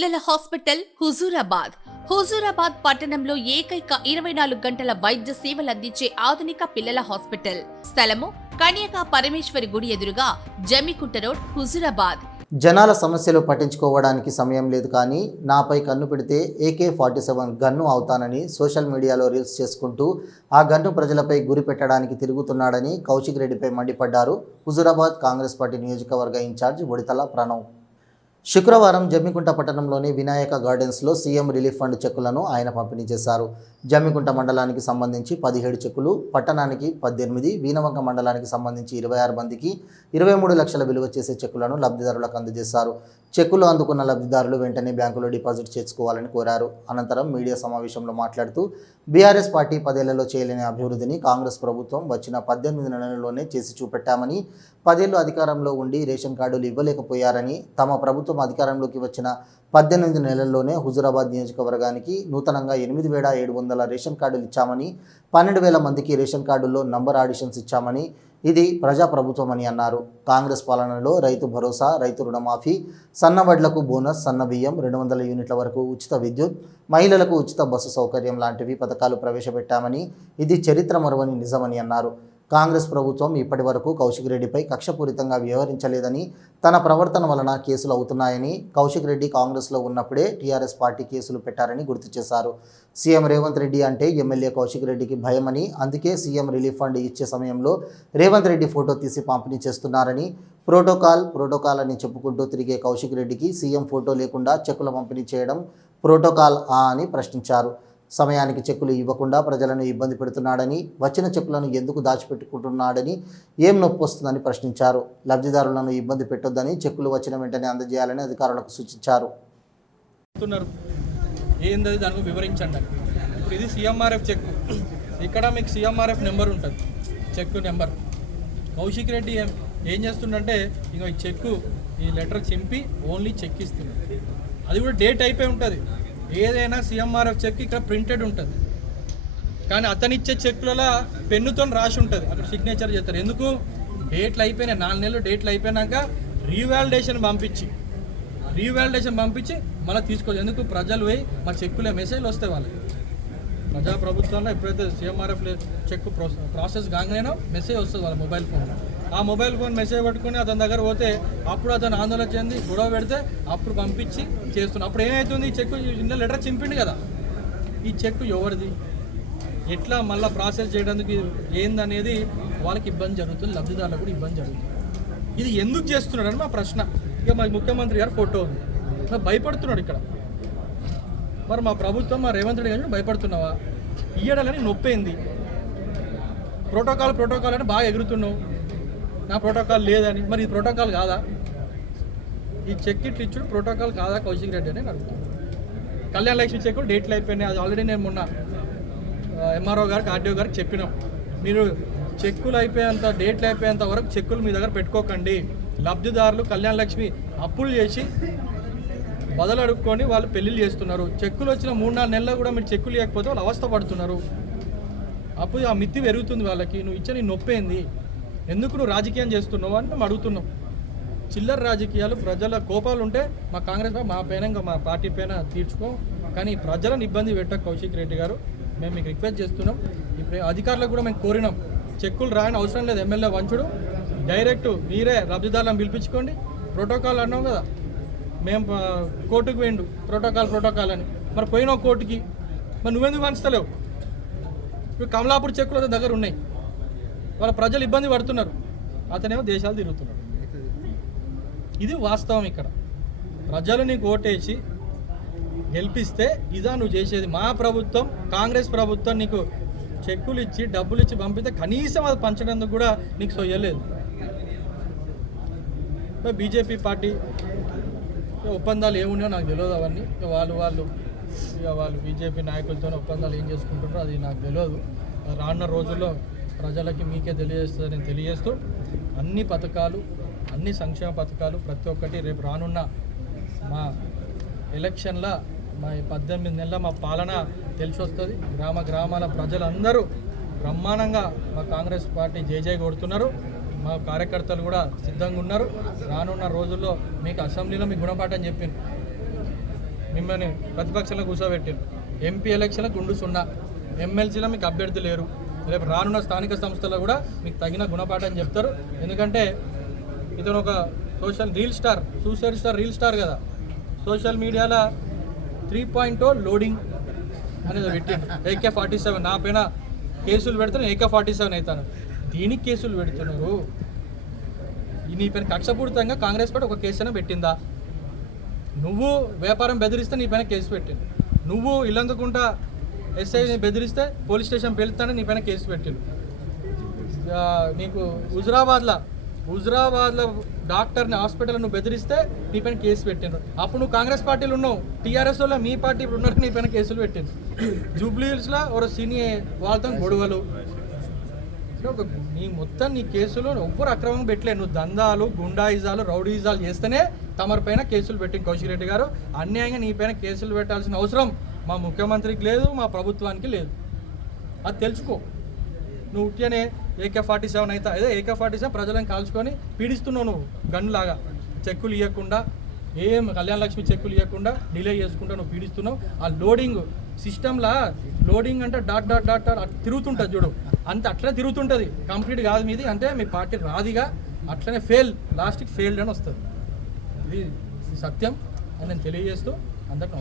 పిల్లల హాస్పిటల్ హుజూరాబాద్. హుజూరాబాద్ పట్టణంలో ఏకైక ఇరవై నాలుగు గంటల వైద్య సేవలు అందించే ఆధునిక పిల్లల హాస్పిటల్. స్థలము కన్యకా పరమేశ్వరి గుడి ఎదురుగా జమికుంట రోడ్ హుజూరాబాద్. జనాల సమస్యలు పట్టించుకోవడానికి సమయం లేదు కానీ నాపై కన్ను పెడితే ఏకే ఫార్టీ సెవెన్ గన్ను అవుతానని సోషల్ మీడియాలో రీల్స్ చేసుకుంటూ ఆ గన్ను ప్రజలపై గురి పెట్టడానికి తిరుగుతున్నాడని కౌశిక్ రెడ్డిపై మండిపడ్డారు హుజురాబాద్ కాంగ్రెస్ పార్టీ నియోజకవర్గ ఇన్ఛార్జ్ ఉడితల ప్రణవ్. శుక్రవారం జమ్మికుంట పట్టణంలోని వినాయక గార్డెన్స్లో సీఎం రిలీఫ్ ఫండ్ చెక్కులను ఆయన పంపిణీ చేశారు. జమ్మికుంట మండలానికి సంబంధించి పదిహేడు చెక్కులు పట్టణానికి పద్దెనిమిది వీనవంక మండలానికి సంబంధించి ఇరవై ఆరు మందికి ఇరవై మూడు లక్షల విలువ చేసే చెక్కులను లబ్ధిదారులకు అందజేశారు. చెక్కులు అందుకున్న లబ్ధిదారులు వెంటనే బ్యాంకులో డిపాజిట్ చేసుకోవాలని కోరారు. అనంతరం మీడియా సమావేశంలో మాట్లాడుతూ బీఆర్ఎస్ పార్టీ పదేళ్ళలో చేయలేని అభివృద్ధిని కాంగ్రెస్ ప్రభుత్వం వచ్చిన పద్దెనిమిది నెలల్లోనే చేసి చూపెట్టామని పదేళ్ళు అధికారంలో ఉండి రేషన్ కార్డులు ఇవ్వలేకపోయారని తమ ప్రభుత్వం అధికారంలోకి వచ్చిన పద్దెనిమిది నెలల్లోనే హుజురాబాద్ నియోజకవర్గానికి నూతనంగా ఎనిమిది వేల ఏడు వందల రేషన్ కార్డులు ఇచ్చామని పన్నెండు వేల మందికి రేషన్ కార్డుల్లో నంబర్ ఆడిషన్స్ ఇచ్చామని ఇది ప్రజాప్రభుత్వం అని అన్నారు. కాంగ్రెస్ పాలనలో రైతు భరోసా రైతు రుణమాఫీ సన్న వడ్లకు బోనస్ సన్న బియ్యం రెండు వందల యూనిట్ల వరకు ఉచిత విద్యుత్ మహిళలకు ఉచిత బస్సు సౌకర్యం లాంటివి పథకాలు ప్రవేశపెట్టామని ఇది చరిత్ర మరువని నిజమని అన్నారు. కాంగ్రెస్ ప్రభుత్వం ఇప్పటి వరకు కౌశిక్ రెడ్డిపై కక్షపూరితంగా వ్యవహరించలేదని తన ప్రవర్తన వలన కేసులు అవుతున్నాయని కౌశిక్ రెడ్డి కాంగ్రెస్లో ఉన్నప్పుడే టీఆర్ఎస్ పార్టీ కేసులు పెట్టారని గుర్తు చేశారు. సీఎం రేవంత్ రెడ్డి అంటే ఎమ్మెల్యే కౌశిక్ రెడ్డికి భయమని అందుకే సీఎం రిలీఫ్ ఫండ్ ఇచ్చే సమయంలో రేవంత్ రెడ్డి ఫోటో తీసి పంపిణీ చేస్తున్నారని ప్రోటోకాల్ ప్రోటోకాల్ అని చెప్పుకుంటూ తిరిగే కౌశిక్ రెడ్డికి సీఎం ఫోటో లేకుండా చెక్కుల పంపిణీ చేయడం ప్రోటోకాల్ ఆ అని ప్రశ్నించారు. సమయానికి చెక్కులు ఇవ్వకుండా ప్రజలను ఇబ్బంది పెడుతున్నాడని వచ్చిన చెక్కులను ఎందుకు దాచిపెట్టుకుంటున్నాడని ఏం నొప్పి వస్తుందని ప్రశ్నించారు. లబ్ధిదారులను ఇబ్బంది పెట్టొద్దని చెక్కులు వచ్చిన వెంటనే అందజేయాలని అధికారులకు సూచించారు. చెప్తున్నారు. దానికి వివరించండి. ఇప్పుడు ఇది సిఎంఆర్ఎఫ్ చెక్ ఇక్కడ మీకు సిఎంఆర్ఎఫ్ నెంబర్ ఉంటుంది. Cheque number. కౌశిక్ రెడ్డి ఏం ఏం చేస్తుండంటే ఇక ఈ చెక్కు ఈ లెటర్ చింపి ఓన్లీ చెక్ ఇస్తుంది అది కూడా డేట్ అయిపోయి ఉంటుంది. ఏదైనా సిఎంఆర్ఎఫ్ చెక్ ఇక్కడ ప్రింటెడ్ ఉంటుంది. కానీ అతనిచ్చే చెక్కులలో పెన్నుతో రాసి ఉంటుంది. అక్కడ సిగ్నేచర్ చేస్తారు. ఎందుకు? డేట్లు అయిపోయినాయి. నాలుగు నెలలు డేట్లు అయిపోయినాక రీవాలిడేషన్ పంపించి రీవాలిడేషన్ పంపించి మళ్ళీ తీసుకోవచ్చు ఎందుకు? ప్రజలు పోయి మా చెక్కులే మెసేజ్లు వస్తాయి వాళ్ళకి. ప్రజా ప్రభుత్వంలో ఎప్పుడైతే సీఎంఆర్ఎఫ్ చెక్ ప్రాసెస్ కాగానే మెసేజ్ వస్తుంది వాళ్ళ మొబైల్ ఫోన్లో. ఆ మొబైల్ ఫోన్ మెసేజ్ పట్టుకొని అతని దగ్గర పోతే అప్పుడు అతను ఆందోళన చెంది గొడవ పెడితే అప్పుడు పంపించి చేస్తున్నాం. అప్పుడు ఏమవుతుంది ఈ చెక్ నిన్న లెటర్ చింపిండు కదా. ఈ చెక్ ఎవరిది? ఎట్లా మళ్ళీ ప్రాసెస్ చేయడానికి ఏందనేది వాళ్ళకి ఇబ్బంది జరుగుతుంది లబ్ధిదారులకు కూడా ఇబ్బంది జరుగుతుంది. ఇది ఎందుకు చేస్తున్నాడని మా ప్రశ్న. ఇక మా ముఖ్యమంత్రి గారు ఫోటో ఉంది. భయపడుతున్నాడు ఇక్కడ. మరి మా ప్రభుత్వం మా రేవంత్ రెడ్డి గారు భయపడుతున్నావా? ఇయ్యడాలని నొప్పేంది. ప్రోటోకాల్ ప్రోటోకాల్ అని బాగా ఎగురుతున్నావు. నా ప్రోటోకాల్ లేదని. మరి ఇది ప్రోటోకాల్ కాదా? ఈ చెక్ ఇట్లు ఇచ్చుడు ప్రోటోకాల్ కాదా కౌశిక్ రెడ్డి అని అడుగుతాను కళ్యాణ్ లక్ష్మి చెక్కులు డేట్లు అయిపోయినాయి. అది ఆల్రెడీ నేను మొన్న ఎంఆర్ఓ గారికి ఆర్డీఓ గారికి చెప్పినాం. మీరు చెక్కులు అయిపోయేంత డేట్లు అయిపోయేంత వరకు చెక్కులు మీ దగ్గర పెట్టుకోకండి. లబ్ధిదారులు కళ్యాణ్ లక్ష్మి అప్పులు చేసి బదులు అడుక్కొని వాళ్ళు పెళ్ళిళ్ళు చేస్తున్నారు. చెక్కులు వచ్చిన మూడు నాలుగు నెలలు కూడా మీరు చెక్కులు ఇవ్వకపోతే వాళ్ళు అవస్థ పడుతున్నారు. అప్పుడు ఆ మిత్తి పెరుగుతుంది వాళ్ళకి నువ్వు ఇచ్చే నీ నొప్పేంది ఎందుకు నువ్వు రాజకీయం చేస్తున్నావు? అని మేము అడుగుతున్నాం. చిల్లర రాజకీయాలు ప్రజల కోపాలు ఉంటే మా కాంగ్రెస్ మా పైన ఇంకా మా పార్టీ పైన తీర్చుకో. కానీ ప్రజలను ఇబ్బంది పెట్ట కౌశిక్ రెడ్డి గారు. మేము మీకు రిక్వెస్ట్ చేస్తున్నాం. ఇప్పుడు అధికారులకు కూడా మేము కోరినాం. చెక్కులు రాని అవసరం లేదు. ఎమ్మెల్యే వంచుడు. డైరెక్ట్ మీరే లబ్ధిదారులను పిలిపించుకోండి. ప్రోటోకాల్ అన్నాం కదా. మేము కోర్టుకు పోయిండు. ప్రోటోకాల్ ప్రోటోకాల్ అని. మరి పోయిన కోర్టుకి. మరి నువ్వెందుకు పంచుతలేవు ఇప్పుడు కమలాపూర్ చెక్కులు దగ్గర ఉన్నాయి. వాళ్ళ ప్రజలు ఇబ్బంది పడుతున్నారు. అతనేమో దేశాలు తిరుగుతున్నాడు. ఇది వాస్తవం ఇక్కడ. ప్రజలు నీకు ఓటేసి గెలిపిస్తే ఇదా నువ్వు చేసేది. మా ప్రభుత్వం కాంగ్రెస్ ప్రభుత్వం నీకు చెక్కులు ఇచ్చి డబ్బులు ఇచ్చి పంపితే కనీసం అది పంచడానికి కూడా నీకు సొయ్యలేదు. బీజేపీ పార్టీ ఒప్పందాలు ఏమున్నాయో నాకు తెలియదు అవన్నీ. వాళ్ళు వాళ్ళు ఇక వాళ్ళు బీజేపీ నాయకులతో ఒప్పందాలు ఏం చేసుకుంటారో అది నాకు తెలియదు. రానున్న రోజుల్లో ప్రజలకి మీకే తెలియజేస్తుందని తెలియజేస్తూ అన్ని పథకాలు అన్ని సంక్షేమ పథకాలు ప్రతి ఒక్కటి రేపు రానున్న మా ఎలక్షన్ల మా పద్దెనిమిది నెలల మా పాలన తెలిసి వస్తుంది గ్రామ గ్రామాల ప్రజలందరూ బ్రహ్మాండంగా మా కాంగ్రెస్ పార్టీ జేజే కొడుతున్నారు. మా కార్యకర్తలు కూడా సిద్ధంగా ఉన్నారు. రానున్న రోజుల్లో మీకు అసెంబ్లీలో మీకు గుణపాఠం చెప్పింది మిమ్మల్ని ప్రతిపక్షంలో కూర్చోబెట్టిండు ఎంపీ ఎలక్షన్లో గుండు సున్నా. ఎమ్మెల్సీలో మీకు అభ్యర్థి లేరు. రేపు రానున్న స్థానిక సంస్థలో కూడా మీకు తగిన గుణపాఠం చెప్తారు. ఎందుకంటే ఇతను ఒక social reel star suicide star reel star కదా. సోషల్ మీడియాలో త్రీ పాయింట్ లోడింగ్ అనేది పెట్టిండు. AK forty seven. నా పైన కేసులు పెడితే ఏకే ఫార్టీ సెవెన్ అవుతాను. దీనికి కేసులు పెడుతున్నారు. నీ పైన కక్షపూరితంగా కాంగ్రెస్ పార్టీ ఒక కేసు అయినా పెట్టిందా? నువ్వు వ్యాపారం బెదిరిస్తే నీ పైన కేసు పెట్టిండు నువ్వు ఇల్లందుకుంటా ఎస్ఐని బెదిరిస్తే పోలీస్ స్టేషన్ వెళ్తానే నీ పైన కేసు పెట్టిండు నీకు హుజరాబాద్లో హుజరాబాద్లో డాక్టర్ని హాస్పిటల్ నువ్వు బెదిరిస్తే నీ పైన కేసు పెట్టిండ్రు. అప్పుడు నువ్వు కాంగ్రెస్ పార్టీలు ఉన్నావు. టీఆర్ఎస్ వల్ల మీ పార్టీ ఇప్పుడు ఉన్నారు నీ పైన కేసులు పెట్టిండ్రు. జూబ్లీ హిల్స్లో ఒక సీనియర్ వాళ్ళతో గొడవలు. నీ మొత్తం నీ కేసులో ఎవ్వరు అక్రమం పెట్టలేదు. నువ్వు దందాలు గుండాయిజాలు రౌడీజాలు చేస్తేనే తమరి పైన కేసులు పెట్టింది కౌశిక్ రెడ్డి గారు. అన్యాయంగా నీ పైన కేసులు పెట్టాల్సిన అవసరం మా ముఖ్యమంత్రికి లేదు మా ప్రభుత్వానికి లేదు. అది తెలుసుకో. నువ్వు ఉట్టినే ఏకే ఫార్టీ సెవెన్ అయితే అదే ఏకే ఫార్టీ సెవెన్ ప్రజలను కాల్చుకొని పీడిస్తున్నావు నువ్వు గన్నులాగా. చెక్కులు ఇవ్వకుండా ఏం కళ్యాణ లక్ష్మి చెక్కులు ఇవ్వకుండా డిలే చేసుకుంటా నువ్వు పీడిస్తున్నావు. ఆ లోడింగ్ సిస్టమ్లా లోడింగ్ అంటే డాట్ డాట్ డాట్ డాట్ తిరుగుతుంటుంది చూడు. అంత అట్లనే తిరుగుతుంటుంది. కంప్లీట్ కాదు మీది. అంటే మీ పార్టీ రాదిగా అట్లనే ఫెయిల్ లాస్ట్కి ఫెయిల్డ్ అని వస్తుంది. ఇది సత్యం అని నేను తెలియజేస్తూ అందరికి నమస్కారం.